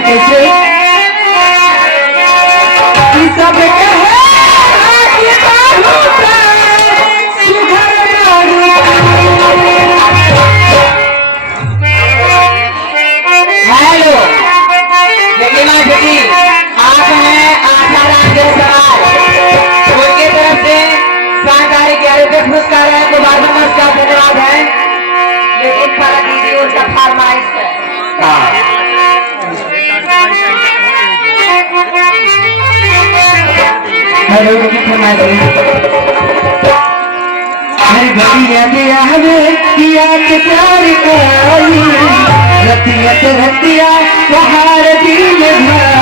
कैसे सब हेलो लेकिन आज मैं आशा राम के सवाल उनकी तरफ से सरकारी 11 पे पुरस्कार है तो बार बार उसका धन्यवाद है। लेकिन फर्क दीजिए उसका फरमाइश है। हेलो घड़िया हमें किया के प्यार कराई रतिया रतिया पहाड़ दी भाई